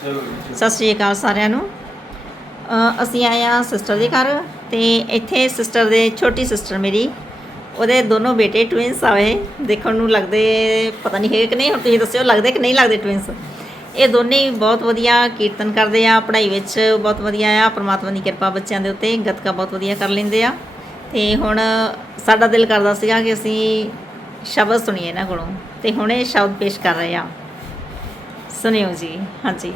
ਸਤਿ ਸ਼੍ਰੀ ਅਕਾਲ ਸਾਰਿਆਂ ਨੂੰ। ਅਸੀਂ ਆਏ ਆ ਸਿਸਟਰ ਦੇ ਘਰ ਤੇ ਇੱਥੇ ਸਿਸਟਰ ਦੇ ਛੋਟੀ ਸਿਸਟਰ ਮੇਰੀ, ਉਹਦੇ ਦੋਨੋਂ ਬੇਟੇ ਟਵਿੰਸ ਆਏ ਦੇਖਣ ਨੂੰ ਲੱਗਦੇ, ਪਤਾ ਨਹੀਂ ਹੈ ਕਿ ਨਹੀਂ, ਹੁਣ ਤੁਸੀਂ ਦੱਸਿਓ, ਲੱਗਦੇ ਕਿ ਨਹੀਂ ਲੱਗਦੇ ਟਵਿੰਸ ਇਹ ਦੋਨੇ ਹੀ ਬਹੁਤ ਵਧੀਆ ਕੀਰਤਨ ਕਰਦੇ ਆ, ਪੜ੍ਹਾਈ ਵਿੱਚ ਬਹੁਤ ਵਧੀਆ ਆ, ਪ੍ਰਮਾਤਮਾ ਦੀ ਕਿਰਪਾ ਬੱਚਿਆਂ ਦੇ ਉੱਤੇ ਗੱਤਕਾ ਬਹੁਤ ਵਧੀਆ ਕਰ ਲੈਂਦੇ ਆ। ਤੇ ਹੁਣ ਸਾਡਾ ਦਿਲ ਕਰਦਾ ਸੀਗਾ ਕਿ ਅਸੀਂ ਸ਼ਬਦ ਸੁਣੀਏ ਇਹਨਾਂ ਕੋਲੋਂ। ਤੇ ਹੁਣ ਇਹ ਸ਼ਬਦ ਪੇਸ਼ ਕਰ ਰਹੇ ਆ। ਸੁਣਿਓ ਜੀ ਹਾਂਜੀ।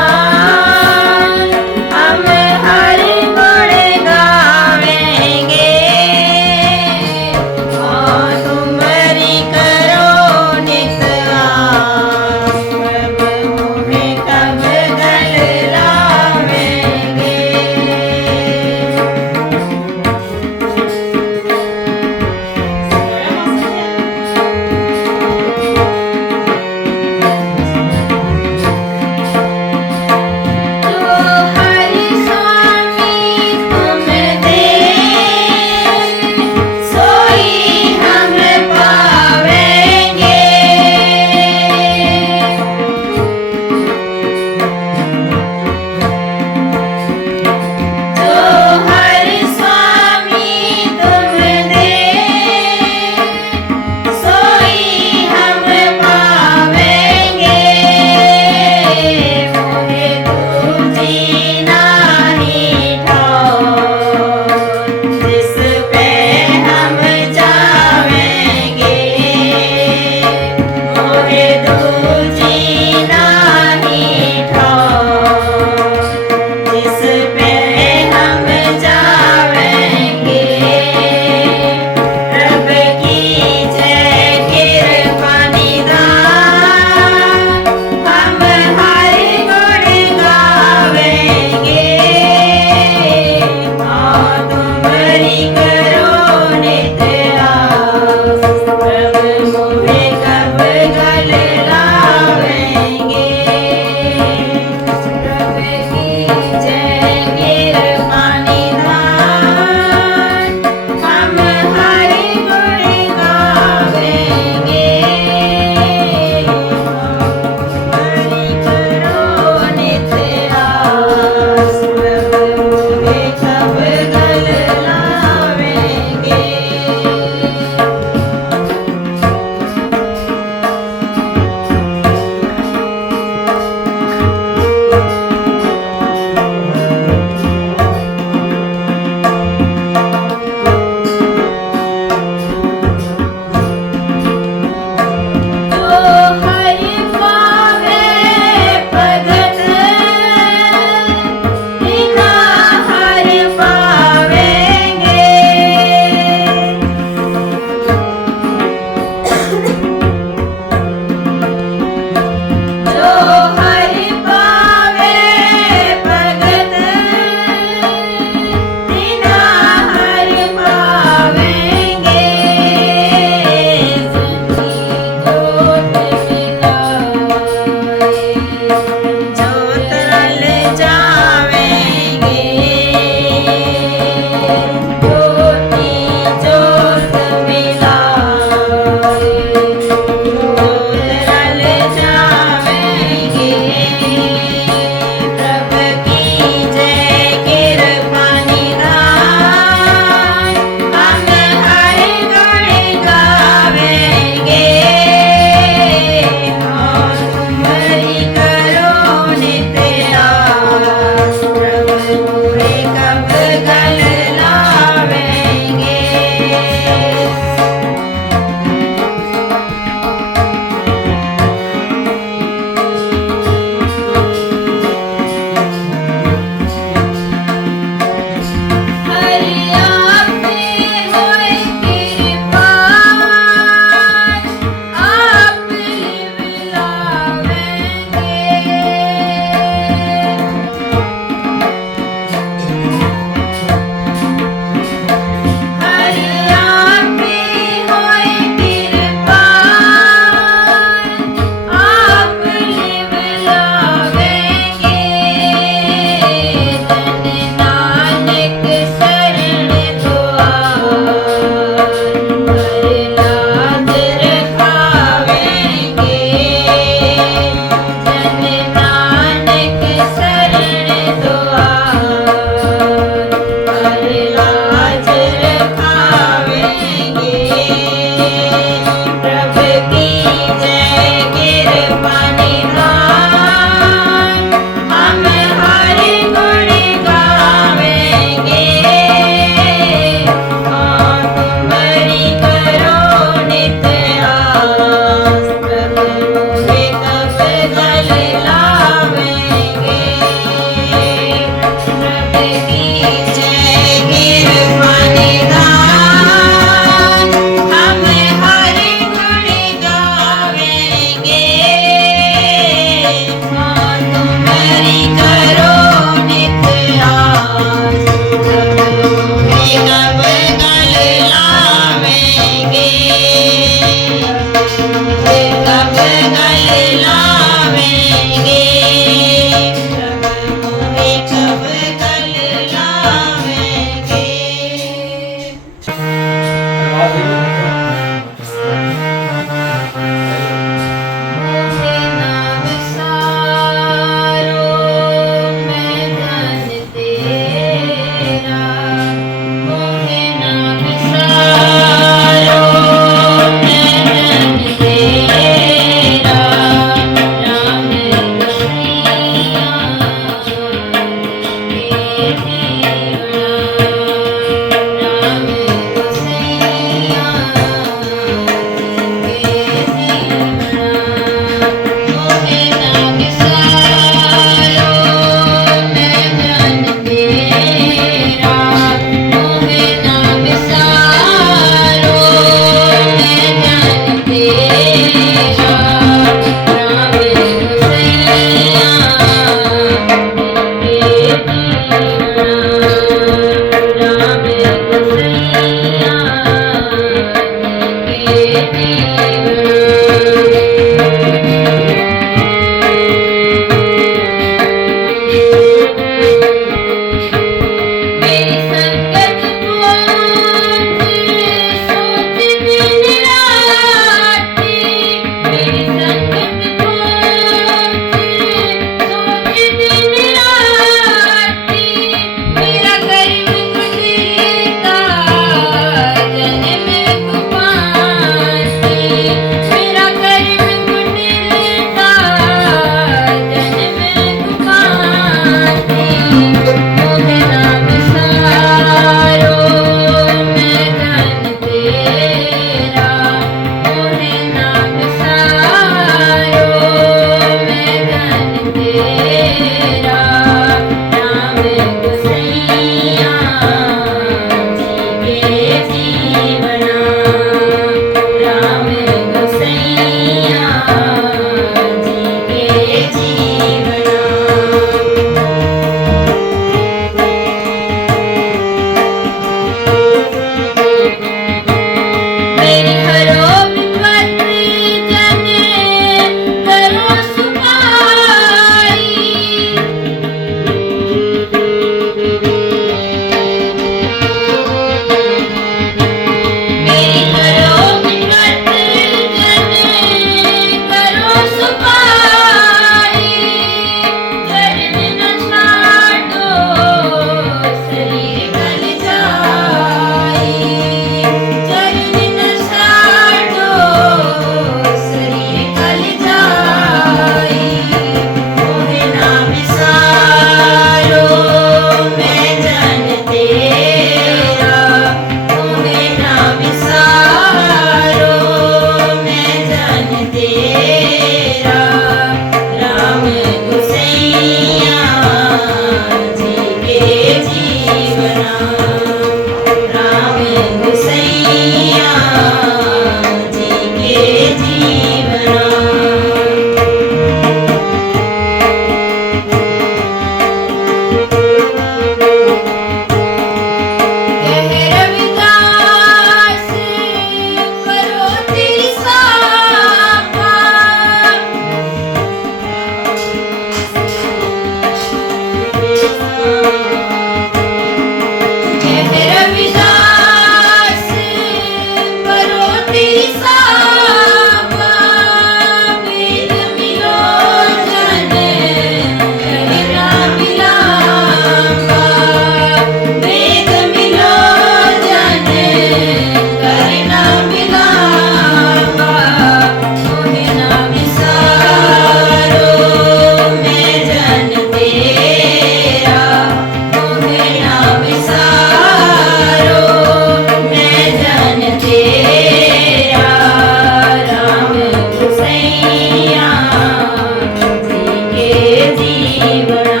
ಜೀವನ